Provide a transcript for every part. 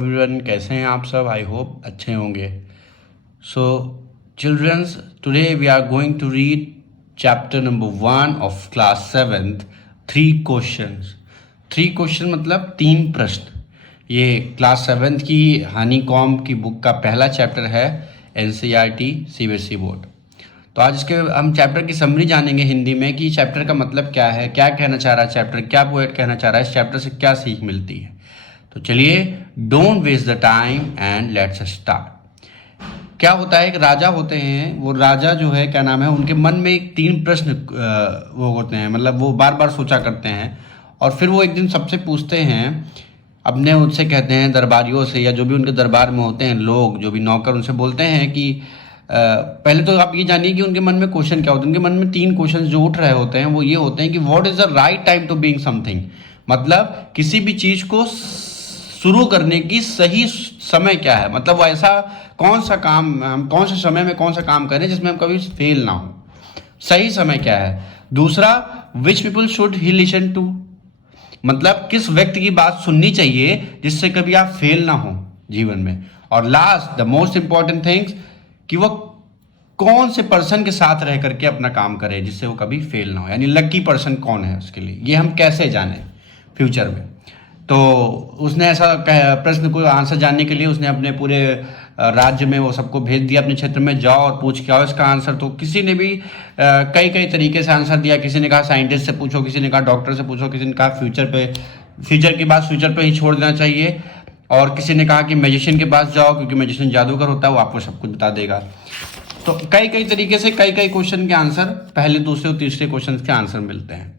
Everyone, कैसे हैं आप सब? आई होप अच्छे होंगे। So childrens, today we are going to read chapter number 1 of class 7th। 3 question मतलब 3 प्रश्न। ये क्लास 7th की हनीकॉम की बुक का पहला चैप्टर है, एनसीईआरटी सीबीएसई बोर्ड। तो आज इसके हम चैप्टर की समरी जानेंगे हिंदी में कि चैप्टर का मतलब क्या है, क्या कहना चाह रहा है चैप्टर, क्या पोएट कहना चाह रहा है, इस चैप्टर से क्या सीख मिलती है। तो चलिए, don't waste the time and let's start. क्या होता है, एक राजा होते हैं, वो राजा जो है क्या नाम है, उनके मन में एक 3 प्रश्न वो होते हैं, मतलब वो बार बार सोचा करते हैं। और फिर वो एक दिन सबसे पूछते हैं, अपने उनसे कहते हैं दरबारियों से, या जो भी उनके दरबार में होते हैं लोग, जो भी नौकर, उनसे बोलते हैं कि पहले तो आप ये जानिए कि उनके मन में क्वेश्चन क्या होते हैं। उनके मन में 3 क्वेश्चन जो उठ रहे होते हैं वो ये होते हैं कि what is the right time to being something, मतलब किसी भी चीज को शुरू करने की सही समय क्या है, मतलब वो ऐसा कौन सा काम, हम कौन से समय में कौन सा काम करें जिसमें हम कभी फेल ना हो, सही समय क्या है। दूसरा, which people should he listen to, मतलब किस व्यक्ति की बात सुननी चाहिए जिससे कभी आप फेल ना हो जीवन में। और last, the most important things, कि वो कौन से पर्सन के साथ रह करके अपना काम करे जिससे वो कभी फेल ना हो, यानी लकी पर्सन कौन है उसके लिए, ये हम कैसे जाने फ्यूचर में। तो उसने ऐसा प्रश्न को आंसर जानने के लिए उसने अपने पूरे राज्य में वो सबको भेज दिया, अपने क्षेत्र में जाओ और पूछ के आओ इसका आंसर। तो किसी ने भी कई कई तरीके से आंसर दिया। किसी ने कहा साइंटिस्ट से पूछो, किसी ने कहा डॉक्टर से पूछो, किसी ने कहा फ्यूचर की बात फ्यूचर पे ही छोड़ देना चाहिए, और किसी ने कहा कि मैजिशियन के पास जाओ क्योंकि मैजिशियन जादूगर होता है, वो आपको सब कुछ बता देगा। तो कई कई तरीके से कई कई क्वेश्चन के आंसर, पहले दूसरे और तीसरे क्वेश्चन के आंसर मिलते हैं।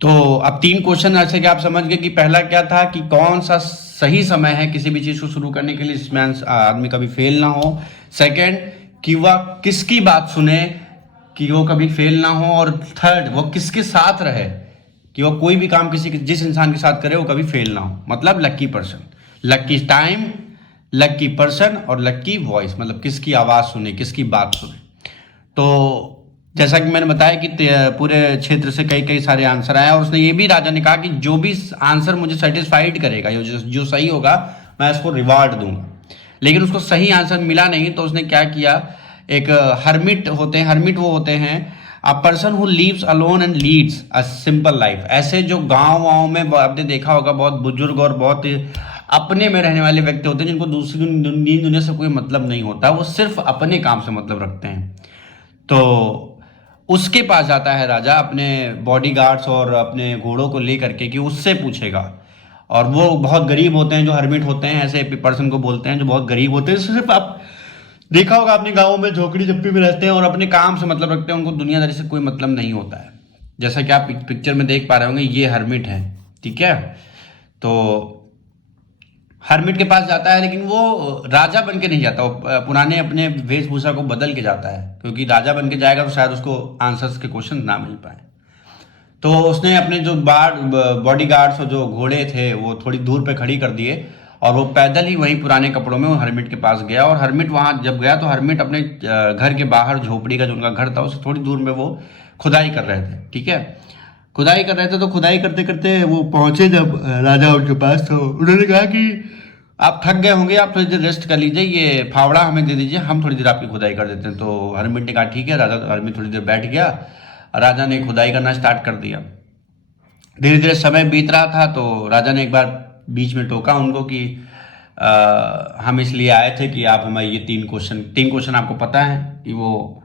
तो अब 3 क्वेश्चन ऐसे कि आप समझ गए कि पहला क्या था कि कौन सा सही समय है किसी भी चीज को शुरू करने के लिए जिसमें आदमी कभी फेल ना हो। सेकंड, कि वह किसकी बात सुने कि वो कभी फेल ना हो। और थर्ड, वो किसके साथ रहे कि वो कोई भी काम जिस इंसान के साथ करे वो कभी फेल ना हो, मतलब lucky person, lucky time, lucky person और लकी वॉइस, मतलब किसकी आवाज सुने, किसकी बात सुने। तो जैसा कि मैंने बताया कि पूरे क्षेत्र से कई कई सारे आंसर आए, और उसने ये भी, राजा ने कहा कि जो भी आंसर मुझे सेटिस्फाइड करेगा, जो सही होगा, मैं इसको रिवार्ड दूंगा। लेकिन उसको सही आंसर मिला नहीं, तो उसने क्या किया, एक हर्मिट होते हैं, हर्मिट वो होते हैं a person who leaves alone and leads a simple life. ऐसे जो गाँव में आपने देखा होगा, बहुत बुजुर्ग और बहुत अपने में रहने वाले व्यक्ति होते हैं जिनको दूसरी दुनिया से कोई मतलब नहीं होता, वो सिर्फ अपने काम से मतलब रखते हैं। तो उसके पास जाता है राजा अपने बॉडीगार्ड्स और अपने घोड़ों को लेकर के कि उससे पूछेगा। और वो बहुत गरीब होते हैं, जो हर्मिट होते हैं, ऐसे पर्सन को बोलते हैं जो बहुत गरीब होते हैं। सिर्फ आप देखा होगा अपने गाँव में झोपड़ी झप्पी में रहते हैं और अपने काम से मतलब रखते हैं, उनको दुनियादारी से कोई मतलब नहीं होता है। जैसा कि आप पिक्चर में देख पा रहे होंगे, ये हर्मिट है, ठीक है। तो हर्मिट के पास जाता है, लेकिन वो राजा बन के नहीं जाता, वो पुराने अपने वेशभूषा को बदल के जाता है, क्योंकि राजा बन के जाएगा तो शायद उसको आंसर्स के क्वेश्चन ना मिल पाए। तो उसने अपने जो बॉडी गार्ड्स और जो घोड़े थे वो थोड़ी दूर पे खड़ी कर दिए, और वो पैदल ही वहीं पुराने कपड़ों में वो हर्मिट के पास गया। और हर्मिट वहां जब गया तो हर्मिट अपने घर के बाहर झोपड़ी का जो उनका घर था उससे थोड़ी दूर में वो खुदाई कर रहे थे, ठीक है। खुदाई कर रहे थे, तो खुदाई करते करते वो पहुंचे जब राजा उनके पास, तो उन्होंने कहा कि आप थक गए होंगे, आप थोड़ी देर रेस्ट कर लीजिए, ये फावड़ा हमें दे दीजिए, हम थोड़ी देर आपकी खुदाई कर देते हैं। तो हरमिट ने कहा ठीक है। हरमिट थोड़ी देर बैठ गया, राजा ने खुदाई करना स्टार्ट कर दिया। धीरे धीरे समय बीत रहा था, तो राजा ने एक बार बीच में टोका उनको कि हम इसलिए आए थे कि आप हमें ये 3 क्वेश्चन आपको पता है कि वो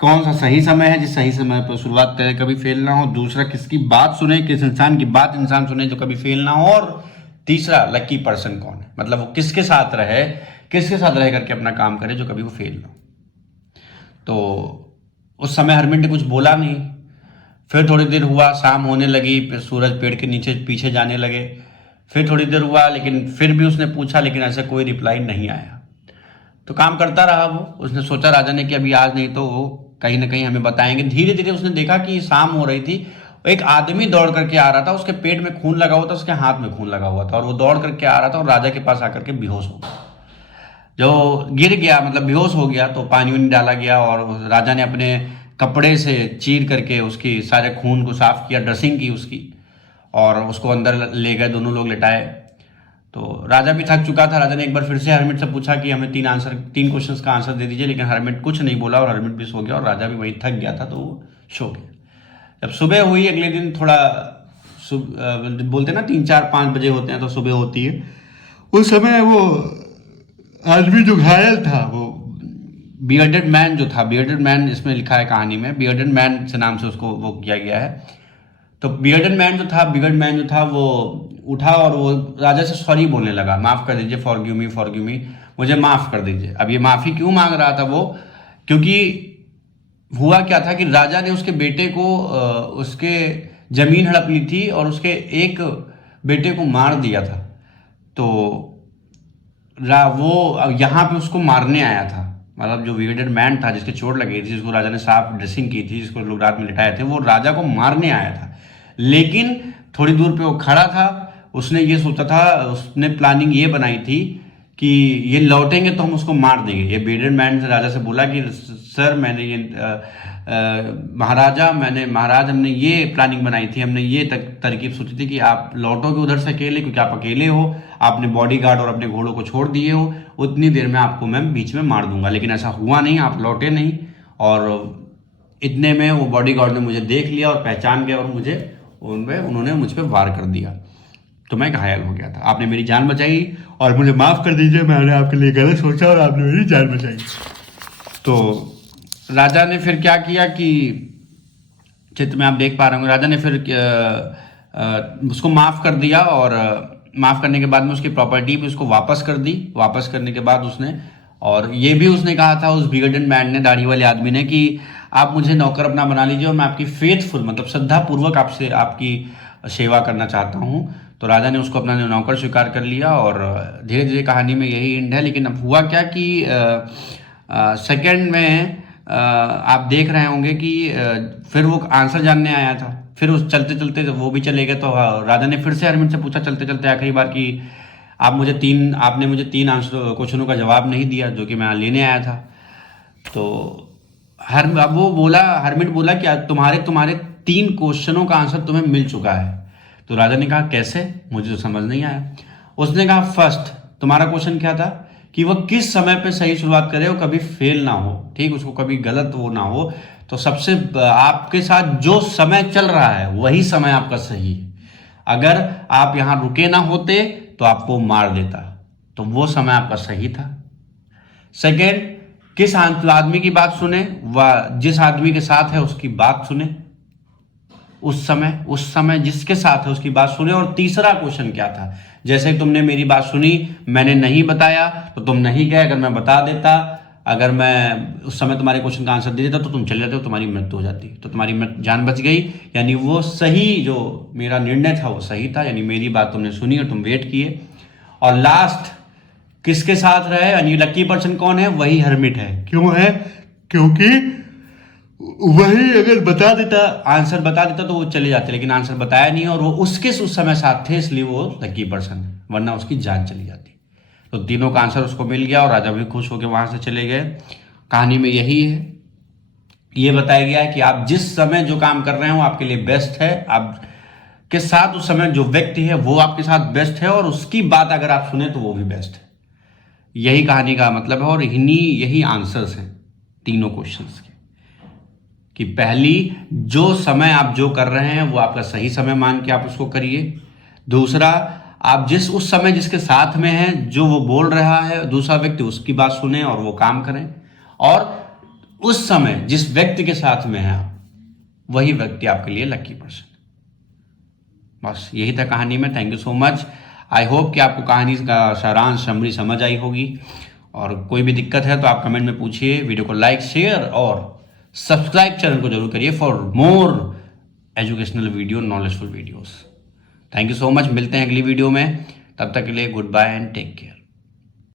कौन सा सही समय है जिस सही समय पर शुरुआत करे कभी फेल ना हो। दूसरा, किसकी बात सुने, किस इंसान की बात इंसान सुने जो कभी फेल ना हो। और तीसरा, लकी पर्सन कौन है, मतलब वो किसके साथ रह करके अपना काम करे जो कभी वो फेल ना हो। तो उस समय हरमिट ने कुछ बोला नहीं। फिर थोड़ी देर हुआ, शाम होने लगी, फिर सूरज पेड़ के नीचे पीछे जाने लगे। फिर थोड़ी देर हुआ, लेकिन फिर भी उसने पूछा, लेकिन ऐसे कोई रिप्लाई नहीं आया। तो काम करता रहा वो। उसने सोचा राजा ने कि अभी आज नहीं तो वो कहीं ना कहीं हमें बताएंगे। धीरे धीरे उसने देखा कि शाम हो रही थी, एक आदमी दौड़ करके आ रहा था, उसके पेट में खून लगा हुआ था, उसके हाथ में खून लगा हुआ था, और वो दौड़ करके आ रहा था और राजा के पास आकर के बेहोश हो गया। जो गिर गया, मतलब बेहोश हो गया, तो पानी वानी डाला गया, और राजा ने अपने कपड़े से चीर करके उसकी सारे खून को साफ किया, ड्रेसिंग की उसकी, और उसको अंदर ले गए, दोनों लोग लिटाए। तो राजा भी थक चुका था। राजा ने एक बार फिर से हरमिट से पूछा कि हमें 3 क्वेश्चंस का आंसर दे दीजिए, लेकिन हरमिट कुछ नहीं बोला और हरमिट भी सो गया और राजा भी वही थक गया था तो वो सो गया। जब सुबह हुई अगले दिन, थोड़ा बोलते ना 3-4-5 बजे होते हैं तो सुबह होती है, उस समय वो आदमी जो घायल था, वो बियर्डेड मैन जो था, बियर्डेड मैन इसमें लिखा है कहानी में, बियर्डेड मैन से नाम से उसको वो किया गया है। तो बियर्डेड मैन जो था वो उठा और वो राजा से सॉरी बोलने लगा, माफ़ कर दीजिए, फॉरगिव मी, मुझे माफ़ कर दीजिए। अब ये माफ़ी क्यों मांग रहा था वो, क्योंकि हुआ क्या था कि राजा ने उसके बेटे को उसके ज़मीन हड़प ली थी और उसके एक बेटे को मार दिया था। तो वो यहाँ पे उसको मारने आया था, मतलब जो बियर्डेड मैन था जिसके चोट लगी थी, जिसको राजा ने साफ ड्रेसिंग की थी, जिसको लोग रात में लिटाए थे, वो राजा को मारने आया था। लेकिन थोड़ी दूर पे वो खड़ा था, उसने ये सोचा था, उसने प्लानिंग ये बनाई थी कि ये लौटेंगे तो हम उसको मार देंगे। ये बियर्डेड मैन से राजा से बोला कि सर मैंने ये महाराज हमने ये प्लानिंग बनाई थी, हमने ये तरकीब सोची थी कि आप लौटोगे उधर से अकेले, क्योंकि आप अकेले हो, आपने बॉडीगार्ड और अपने घोड़ों को छोड़ दिए हो, उतनी देर में आपको मैं बीच में मार दूंगा। लेकिन ऐसा हुआ नहीं, आप लौटे नहीं, और इतने में वो बॉडीगार्ड ने मुझे देख लिया और पहचान गया और उन्होंने मुझ पर वार कर दिया, तो मैं घायल हो गया था। आपने मेरी जान बचाई और मुझे माफ़ कर दीजिए, मैंने आपके लिए गलत सोचा और आपने मेरी जान बचाई। तो राजा ने फिर क्या किया कि चित्र में आप देख पा रहे होंगे, राजा ने फिर उसको माफ़ कर दिया और माफ़ करने के बाद में उसकी प्रॉपर्टी भी उसको वापस कर दी। वापस करने के बाद उसने, और ये भी उसने कहा था उस बियर्डेड मैन ने, दाढ़ी वाले आदमी ने, कि आप मुझे नौकर अपना बना लीजिए और मैं आपकी फेथफुल, मतलब श्रद्धापूर्वक आपसे आपकी सेवा करना चाहता हूँ। तो राजा ने उसको अपना नौकर स्वीकार कर लिया और धीरे धीरे कहानी में यही एंड है। लेकिन अब हुआ क्या कि सेकंड में आप देख रहे होंगे कि फिर वो आंसर जानने आया था, फिर उस चलते चलते वो भी चले गए। तो राजा ने फिर से हरमिट से पूछा चलते चलते आखिरी बार कि आपने मुझे 3 आंसर क्वेश्चनों का जवाब नहीं दिया जो कि मैं लेने आया था। तो हरमिट बोला कि तुम्हारे 3 क्वेश्चनों का आंसर तुम्हें मिल चुका है। तो राजा ने कहा कैसे, मुझे तो समझ नहीं आया। उसने कहा फर्स्ट, तुम्हारा क्वेश्चन क्या था कि वह किस समय पे सही शुरुआत करे और कभी फेल ना हो, ठीक, उसको कभी गलत वो ना हो। तो सबसे आपके साथ जो समय चल रहा है वही समय आपका सही है। अगर आप यहाँ रुके ना होते तो आपको मार देता, तो वो समय आपका सही था। सेकेंड, किस आदमी की बात सुने, वह जिस आदमी के साथ है उसकी बात सुने, उस समय जिसके साथ है उसकी बात सुने। और तीसरा क्वेश्चन क्या था, जैसे तुमने मेरी बात सुनी, मैंने नहीं बताया तो तुम नहीं गए, अगर मैं बता देता, अगर मैं उस समय तुम्हारे क्वेश्चन का आंसर दे देता तो तुम चले जाते हो, तुम्हारी मृत्यु हो जाती, तो तुम्हारी जान बच गई। यानी वो सही, जो मेरा निर्णय था वो सही था, यानी मेरी बात तुमने सुनी और तुम वेट किए। और लास्ट, किसके साथ रहे, यानी लकी पर्सन कौन है, वही हरमिट है। क्यों है, क्योंकि वही अगर आंसर बता देता तो वो चले जाते, लेकिन आंसर बताया नहीं और वो उसके उस समय साथ थे, इसलिए वो लकी पर्सन है, वरना उसकी जान चली जाती। तो तीनों का आंसर उसको मिल गया और राजा भी खुश होकर वहां से चले गए। कहानी में यही है, ये बताया गया है कि आप जिस समय जो काम कर रहे हैं वो आपके लिए बेस्ट है, आप के साथ उस समय जो व्यक्ति है वो आपके साथ बेस्ट है, और उसकी बात अगर आप सुने तो वो भी बेस्ट है। यही कहानी का मतलब है और यही आंसर्स हैं तीनों क्वेश्चंस के, कि पहली, जो समय आप जो कर रहे हैं वो आपका सही समय मान के आप उसको करिए। दूसरा, आप उस समय जिसके साथ में हैं, जो वो बोल रहा है दूसरा व्यक्ति, उसकी बात सुने और वो काम करें। और उस समय जिस व्यक्ति के साथ में है वही व्यक्ति आपके लिए लकी पर्सन। बस यही था कहानी में। Thank you so much. I hope कि आपको कहानी का सारांश समरी समझ आई होगी, और कोई भी दिक्कत है तो आप कमेंट में पूछिए। वीडियो को लाइक, शेयर और सब्सक्राइब चैनल को जरूर करिए for more educational video, knowledgeful videos. Thank you so much. मिलते हैं अगली वीडियो में, तब तक के लिए goodbye and take care.